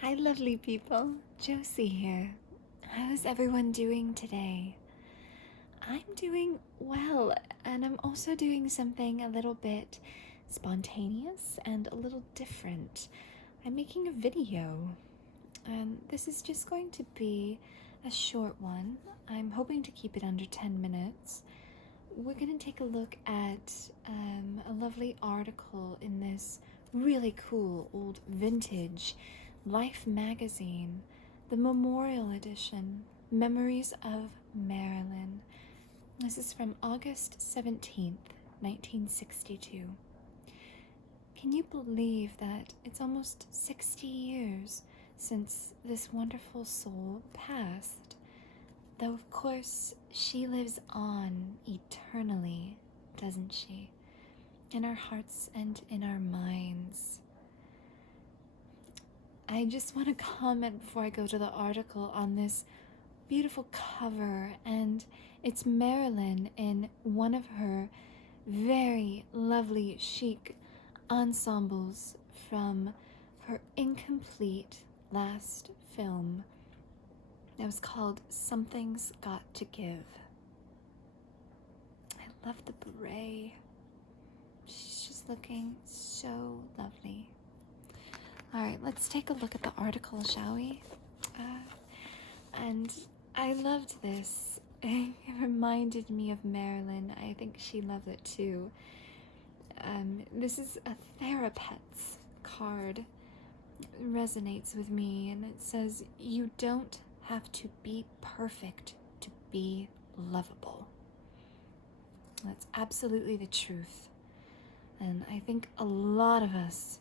Hi, lovely people. Josie here. How's everyone doing today? I'm doing well, and I'm also doing something a little bit spontaneous and a little different. I'm making a video, and this is just going to be a short one. I'm hoping to keep it under 10 minutes. We're going to take a look at a lovely article in this really cool old vintage Life magazine, the Memorial Edition, Memories of Marilyn. This is from August 17th, 1962. Can you believe that it's almost 60 years since this wonderful soul passed? Though, of course, she lives on eternally, doesn't she? In our hearts and in our minds. I just want to comment before I go to the article on this beautiful cover, and it's Marilyn in one of her very lovely chic ensembles from her incomplete last film that was called Something's Got to Give. I love the beret. She's just looking so lovely. All right, let's take a look at the article, shall we? And I loved this. It reminded me of Marilyn. I think she loved it too. This is a Therapets card. It resonates with me, and it says, "You don't have to be perfect to be lovable." That's absolutely the truth. And I think a lot of us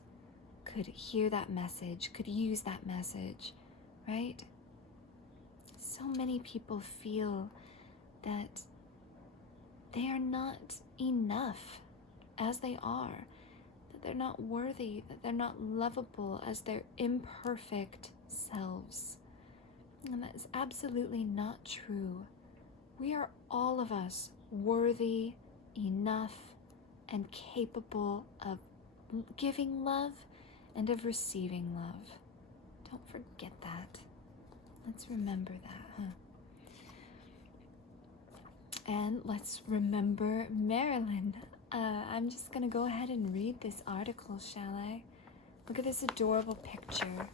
could hear that message, could use that message, right? So many people feel that they are not enough as they are, that they're not worthy, that they're not lovable as their imperfect selves. And that is absolutely not true. We are all of us worthy, enough, and capable of giving love and of receiving love. Don't forget that. Let's remember that, huh? And let's remember Marilyn. I'm just gonna go ahead and read this article, shall I? Look at this adorable picture.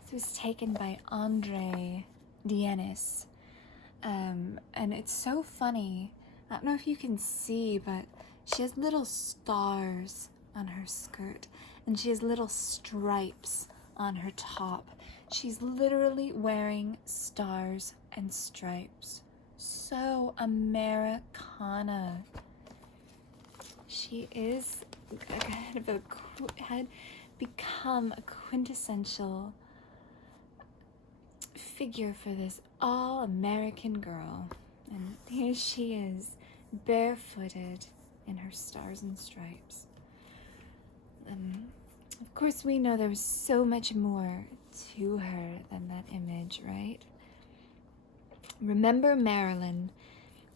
This was taken by Andre Dienis. And it's so funny. I don't know if you can see, but she has little stars on her skirt, and she has little stripes on her top. She's literally wearing stars and stripes. So Americana. She is had become a quintessential figure for this all-American girl. And here she is, barefooted in her stars and stripes. Of course, we know there was so much more to her than that image, right? Remember Marilyn.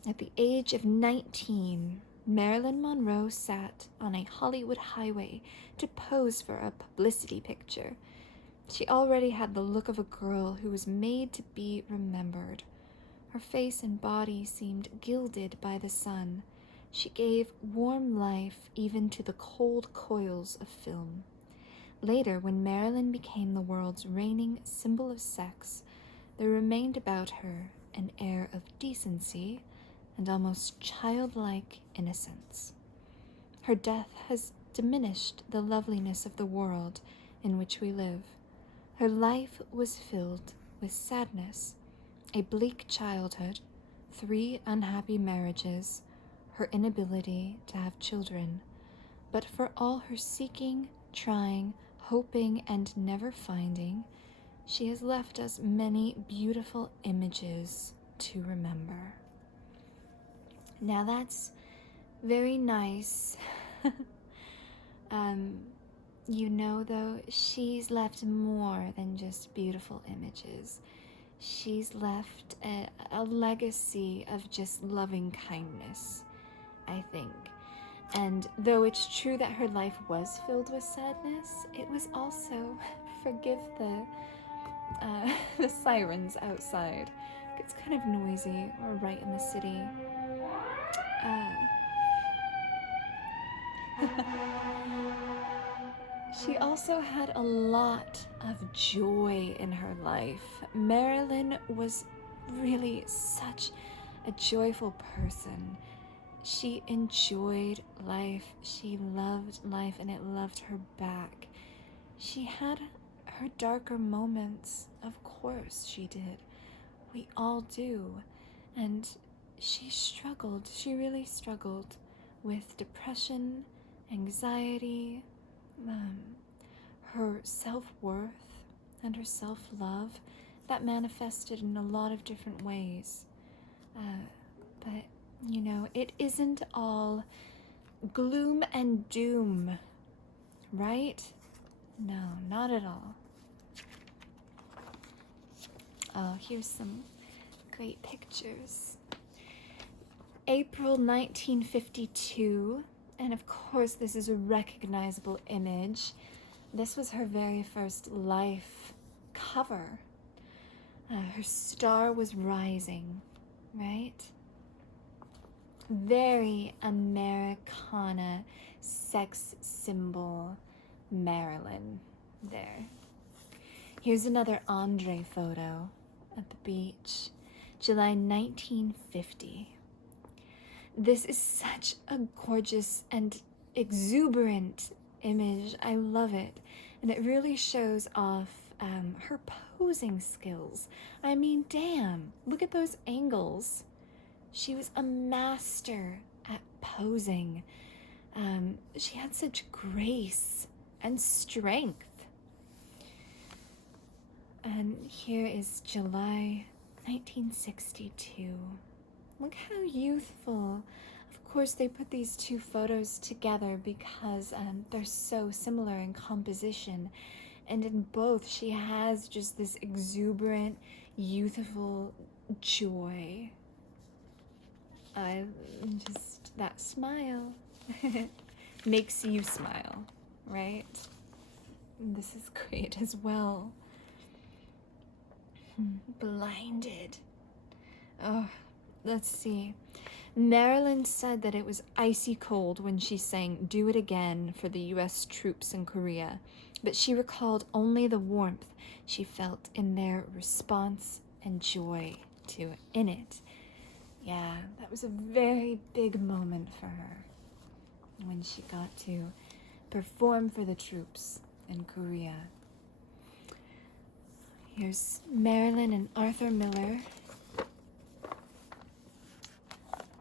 At the age of 19, Marilyn Monroe sat on a Hollywood highway to pose for a publicity picture. She already had the look of a girl who was made to be remembered. Her face and body seemed gilded by the sun. She gave warm life even to the cold coils of film. Later, when Marilyn became the world's reigning symbol of sex, there remained about her an air of decency and almost childlike innocence. Her death has diminished the loveliness of the world in which we live. Her life was filled with sadness, a bleak childhood, 3 unhappy marriages, her inability to have children. But for all her seeking, trying, hoping, and never finding, she has left us many beautiful images to remember. Now that's very nice. You know, though, she's left more than just beautiful images. She's left a legacy of just loving kindness, I think. And though it's true that her life was filled with sadness, it was also forgive the sirens outside. It's kind of noisy. We're right in the city. She also had a lot of joy in her life. Marilyn was really such a joyful person. She enjoyed life, she loved life, and it loved her back. She had her darker moments, of course she did. We all do. And she really struggled with depression, anxiety, her self-worth, and her self-love that manifested in a lot of different ways. But, you know, it isn't all gloom and doom, right? No, not at all. Oh, here's some great pictures. April 1952, and of course this is a recognizable image. This was her very first Life cover. Her star was rising, right? Very Americana sex symbol Marilyn there. Here's another Andre photo at the beach, July 1950. This is such a gorgeous and exuberant image. I love it. And it really shows off her posing skills. I mean, damn, look at those angles. She was a master at posing. She had such grace and strength. And here is July 1962. Look how youthful. Of course, they put these two photos together because they're so similar in composition. And in both, she has just this exuberant, youthful joy. Just that smile makes you smile, right? And this is great as well. Blinded. Oh, let's see. Marilyn said that it was icy cold when she sang "Do It Again" for the US troops in Korea, but she recalled only the warmth she felt in their response and joy in it. Yeah, that was a very big moment for her when she got to perform for the troops in Korea. Here's Marilyn and Arthur Miller,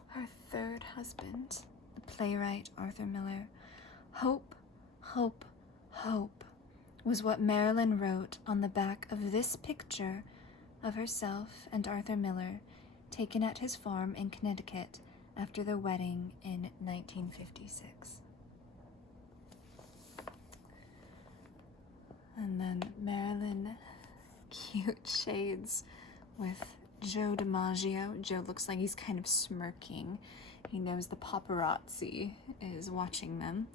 her third husband, the playwright Arthur Miller. Hope, hope, hope was what Marilyn wrote on the back of this picture of herself and Arthur Miller, taken at his farm in Connecticut after their wedding in 1956. And then Marilyn, cute shades with Joe DiMaggio. Joe looks like he's kind of smirking. He knows the paparazzi is watching them.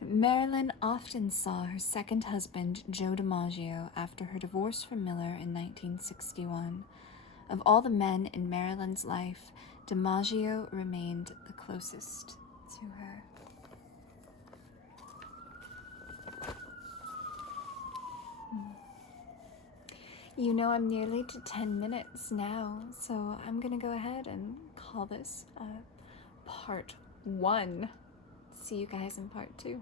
Marilyn often saw her second husband, Joe DiMaggio, after her divorce from Miller in 1961. Of all the men in Marilyn's life, DiMaggio remained the closest to her. You know, I'm nearly to 10 minutes now, so I'm gonna go ahead and call this part 1. See you guys in part 2.